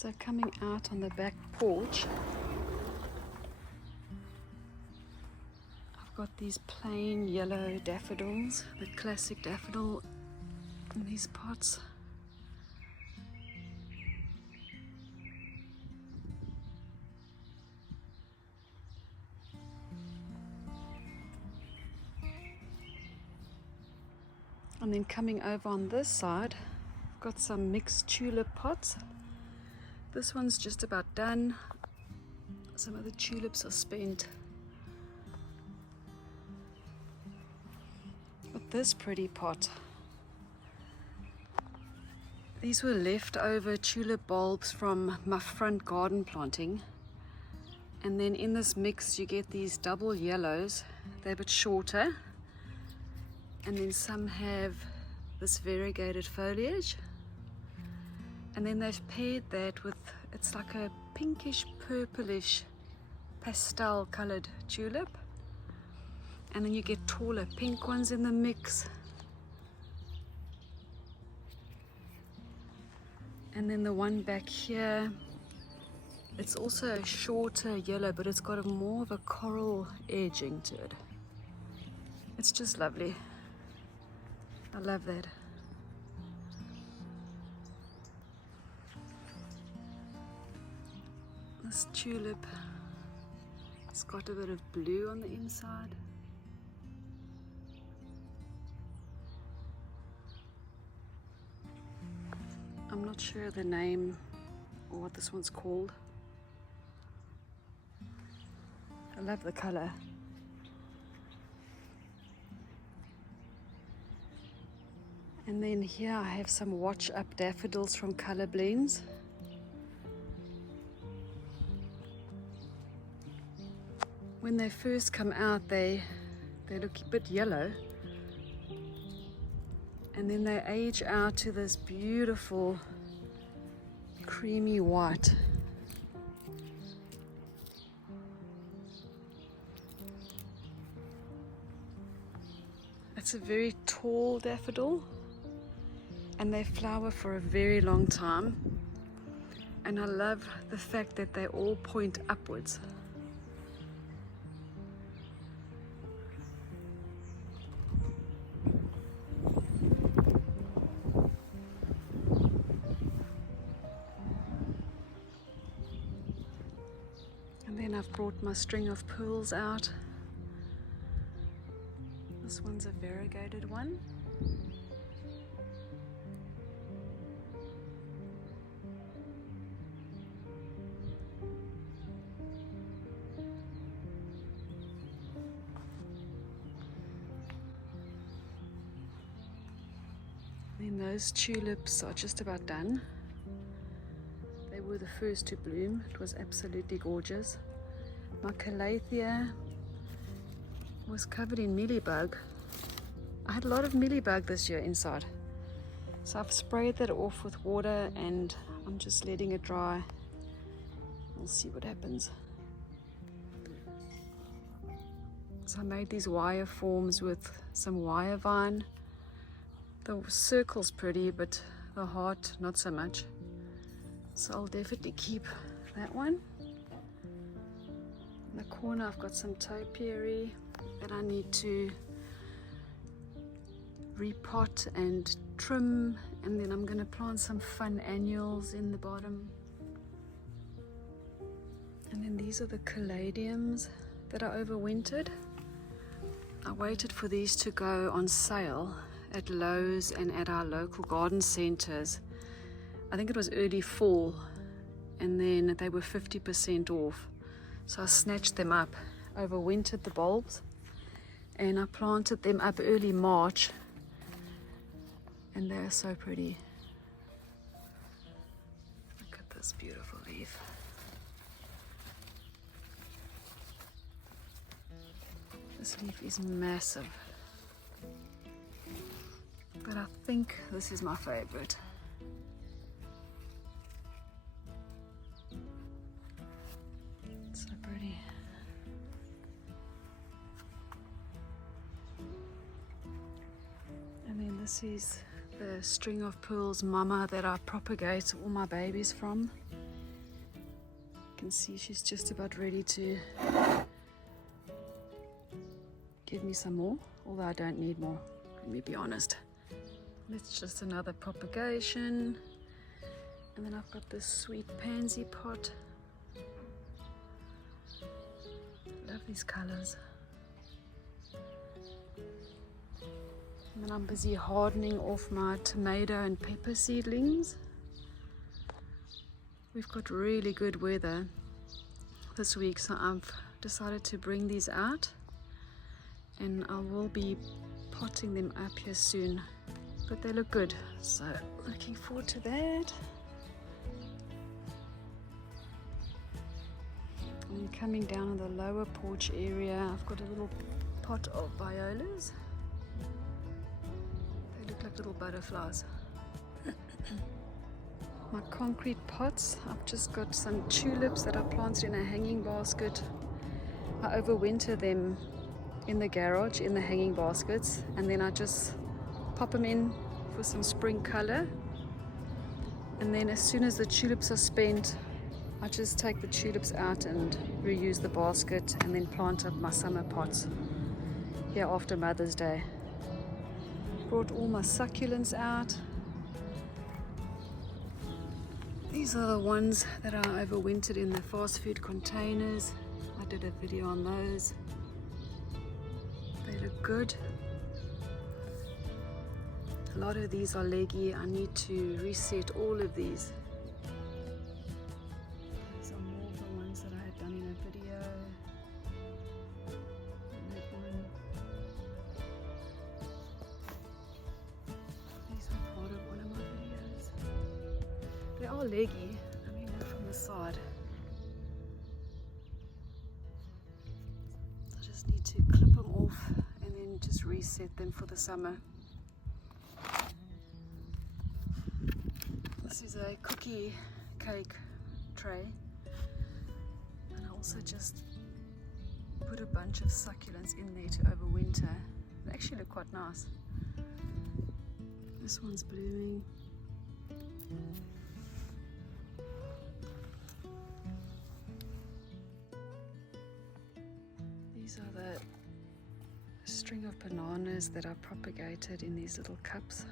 So coming out on the back porch, I've got these plain yellow daffodils, the classic daffodil in these pots. And then coming over on this side, I've got some mixed tulip pots. This one's just about done. Some of the tulips are spent. But this pretty pot, these were leftover tulip bulbs from my front garden planting. And then in this mix you get these double yellows. They're a bit shorter. And then some have this variegated foliage. And then they've paired that with, it's like a pinkish purplish pastel colored tulip. And then you get taller pink ones in the mix. And then the one back here, it's also a shorter yellow, but it's got a more of a coral edging to it. It's just lovely. I love that. This tulip, it's got a bit of blue on the inside. I'm not sure the name or what this one's called. I love the color. And then here I have some watch up daffodils from Color Blends. When they first come out, they look a bit yellow. And then they age out to this beautiful creamy white. It's a very tall daffodil, and they flower for a very long time. And I love the fact that they all point upwards. And then I've brought my string of pearls out. This one's a variegated one. Then those tulips are just about done. They were the first to bloom. It was absolutely gorgeous. My calathea was covered in mealybug. I had a lot of mealybug this year inside. So I've sprayed that off with water and I'm just letting it dry. We'll see what happens. So I made these wire forms with some wire vine. The circle's pretty, but the heart not so much. So I'll definitely keep that one. In the corner I've got some topiary that I need to repot and trim, and then I'm going to plant some fun annuals in the bottom. And then these are the caladiums that are overwintered. I waited for these to go on sale at Lowe's and at our local garden centres. I think it was early fall, and then they were 50% off. So I snatched them up, overwintered the bulbs, and I planted them up early March, and they're so pretty. Look at this beautiful leaf. This leaf is massive, but I think this is my favorite. So pretty. And then this is the string of pearls mama that I propagate all my babies from. can see she's just about ready to give me some more, although I don't need more, let me be honest. It's just another propagation. And then I've got this sweet pansy pot. Love these colors. And then I'm busy hardening off my tomato and pepper seedlings. We've got really good weather this week, so I've decided to bring these out, and I will be potting them up here soon. But they look good, so looking forward to that. And coming down in the lower porch area, I've got a little pot of violas. They look like little butterflies. My concrete pots, I've just got some tulips that I planted in a hanging basket. I overwinter them in the garage in the hanging baskets, and then I just pop them in for some spring color. And then as soon as the tulips are spent, I just take the tulips out and reuse the basket, and then plant up my summer pots here after Mother's Day. Brought all my succulents out. These are the ones that are overwintered in the fast food containers. I did a video on those. They look good. A lot of these are leggy. I need to reset all of these. These are more of the ones that I had done in a video. And that one. These were part of one of my videos. They are leggy. I mean, look from the side. I just need to clip them off and then just reset them for the summer. This is a cookie cake tray, and I also just put a bunch of succulents in there to overwinter. They actually look quite nice. This one's blooming. These are the string of bananas that are propagated in these little cups.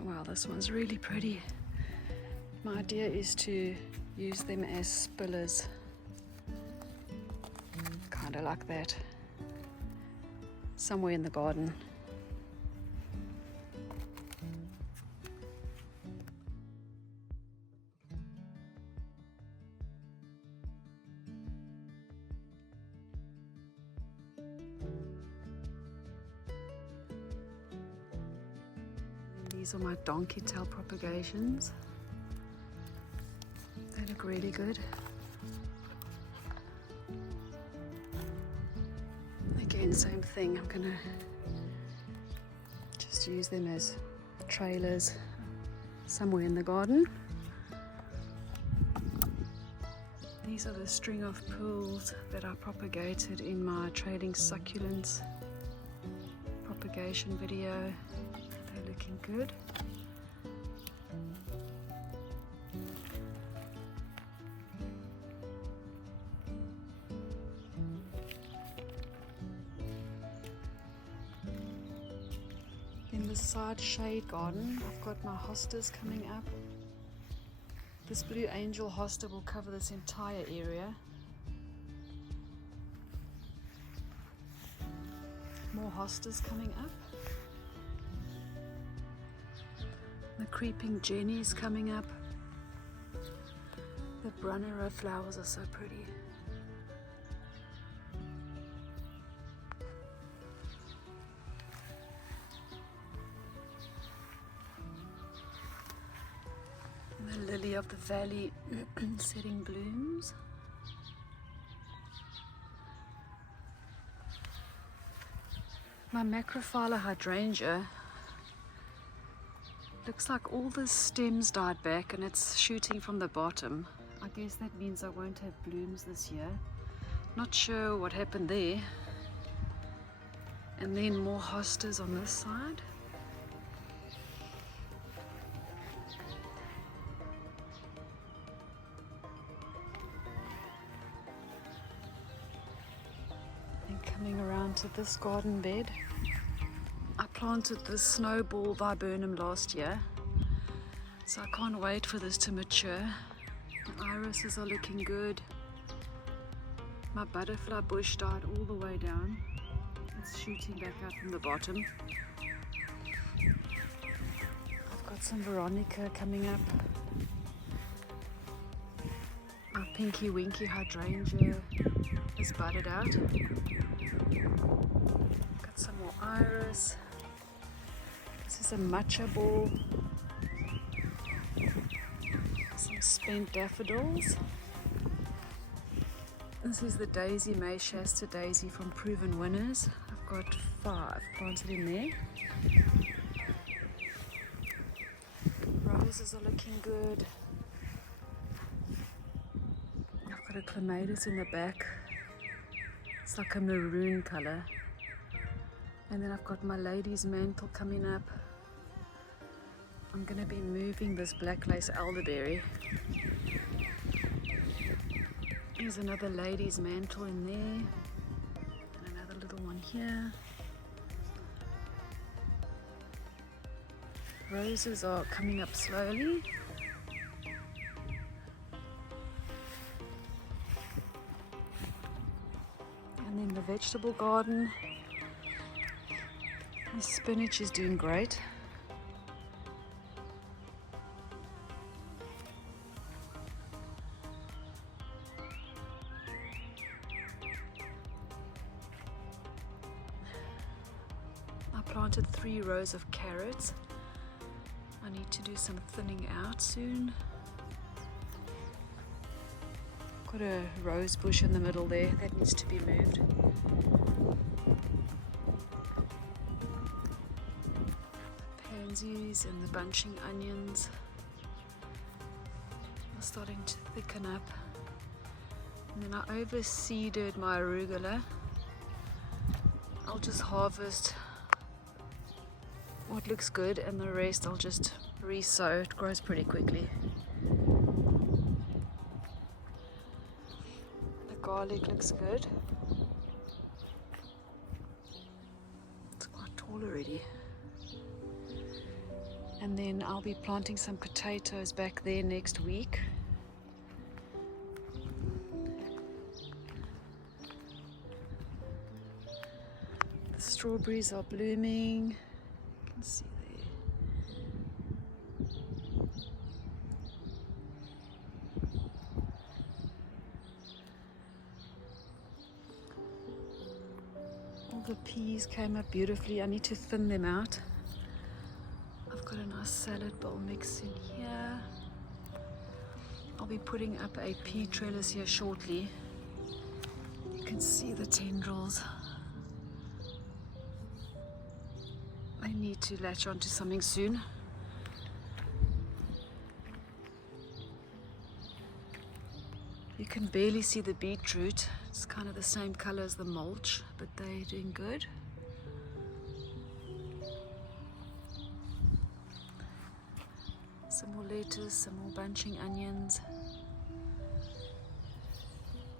Wow, this one's really pretty. My idea is to use them as spillers. Kind of like that. Somewhere in the garden. These are my donkey tail propagations. They look really good. Again, same thing. I'm gonna just use them as trailers somewhere in the garden. These are the string of pools that are propagated in my trailing succulents propagation video. They're looking good. In the side shade garden, I've got my hostas coming up. This blue angel hosta will cover this entire area. More hostas coming up. The creeping Jenny is coming up. The Brunnera flowers are so pretty. The lily of the valley setting blooms. My macrophylla hydrangea, looks like all the stems died back and it's shooting from the bottom. I guess that means I won't have blooms this year. Not sure what happened there. And then more hostas on this side. And coming around to this garden bed. I planted this snowball viburnum last year, so I can't wait for this to mature. The irises are looking good. My butterfly bush died all the way down. It's shooting back out from the bottom. I've got some veronica coming up. My pinky winky hydrangea is budded out. Got some more iris. This is a matcha ball. Some spent daffodils. This is the daisy, May Shasta daisy from Proven Winners. I've got 5 planted in there. Roses are looking good. I've got a clematis in the back. It's like a maroon color. And then I've got my lady's mantle coming up. I'm going to be moving this black lace elderberry. There's another lady's mantle in there, and another little one here. Roses are coming up slowly. And then the vegetable garden. The spinach is doing great. I planted 3 rows of carrots. I need to do some thinning out soon. Got a rose bush in the middle there that needs to be moved. The pansies and the bunching onions are starting to thicken up. And then I overseeded my arugula. I'll just harvest what looks good and the rest I'll just re-sow. It grows pretty quickly. The garlic looks good. It's quite tall already. And then I'll be planting some potatoes back there next week. The strawberries are blooming. See there. All the peas came up beautifully. I need to thin them out. I've got a nice salad bowl mix in here. I'll be putting up a pea trellis here shortly. You can see the tendrils. I need to latch onto something soon. You can barely see the beetroot. It's kind of the same color as the mulch, but they're doing good. Some more lettuce, some more bunching onions.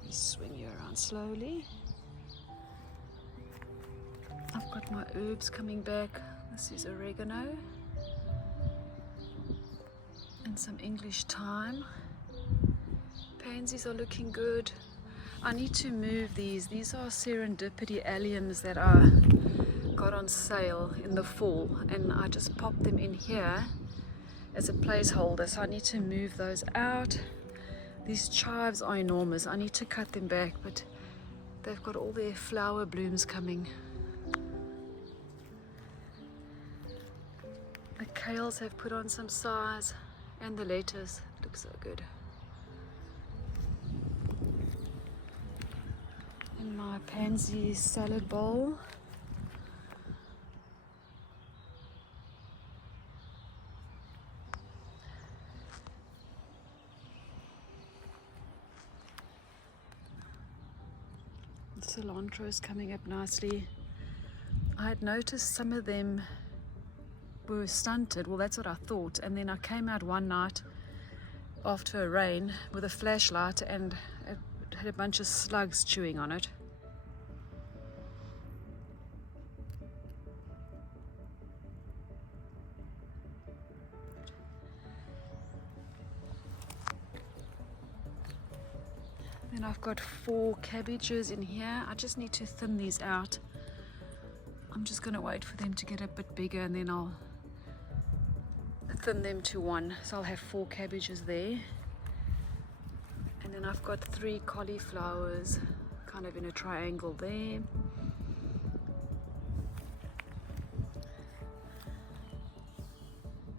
You swing you around slowly. I've got my herbs coming back. This is oregano and some English thyme. Pansies are looking good. I need to move these. These are serendipity alliums that I got on sale in the fall, and I just popped them in here as a placeholder, so I need to move those out. These chives are enormous. I need to cut them back, but they've got all their flower blooms coming. The kales have put on some size, and the lettuce looks so good. In my pansy salad bowl, the cilantro is coming up nicely. I had noticed some of them were stunted. Well, that's what I thought. And then I came out one night after a rain with a flashlight and it had a bunch of slugs chewing on it. Then I've got 4 cabbages in here. I just need to thin these out. I'm just going to wait for them to get a bit bigger and then I'll thin them to 1. So I'll have 4 cabbages there. And then I've got 3 cauliflowers kind of in a triangle there.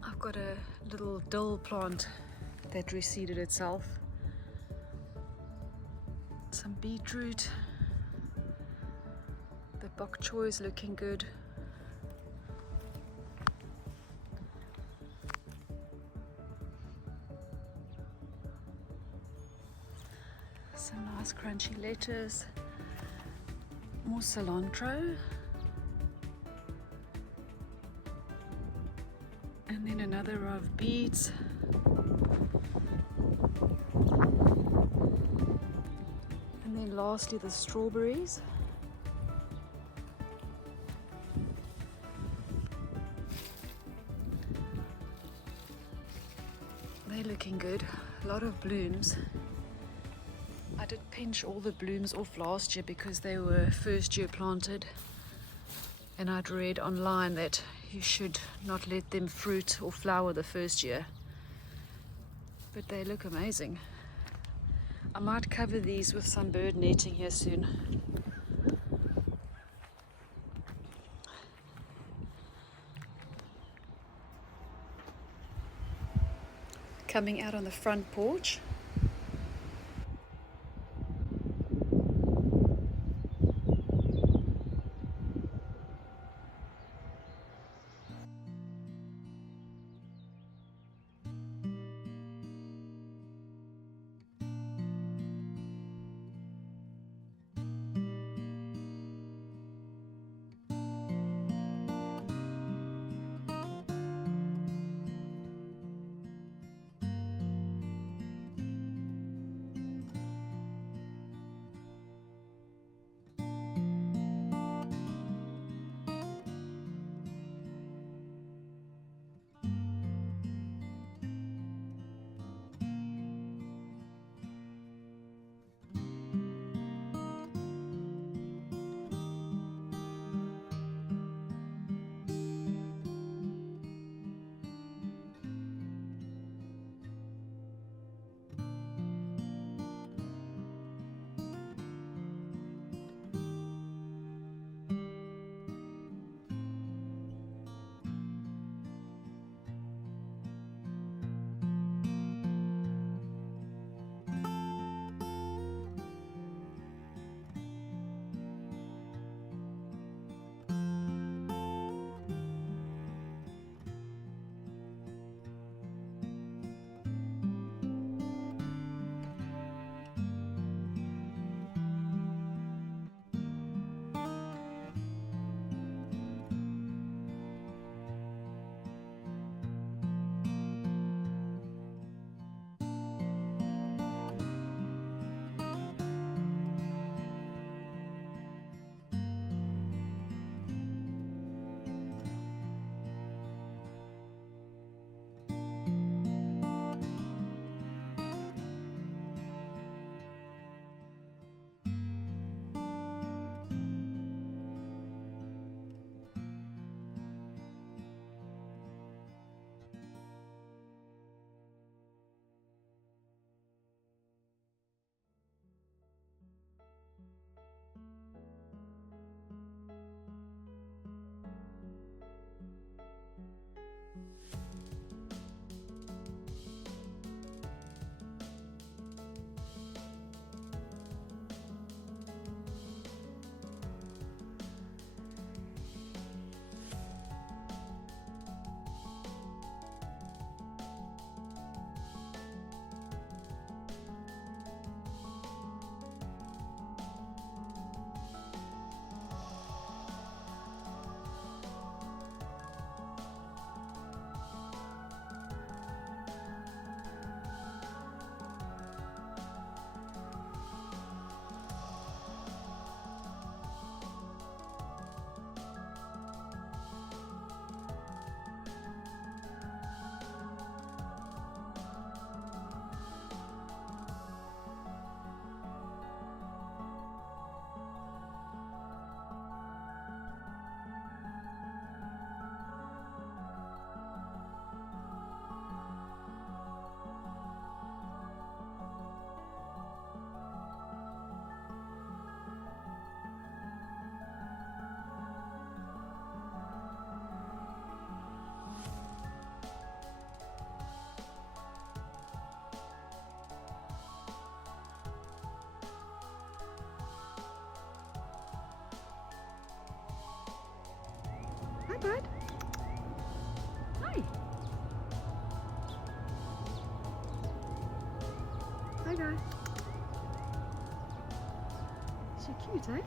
I've got a little dill plant that reseeded itself. Some beetroot. The bok choy is looking good. Some nice crunchy lettuce. More cilantro. And then another row of beets. And then lastly the strawberries. They're looking good. A lot of blooms. I did pinch all the blooms off last year because they were first year planted. And I'd read online that you should not let them fruit or flower the first year. But they look amazing. I might cover these with some bird netting here soon. Coming out on the front porch. Hi guy. She's cute, eh?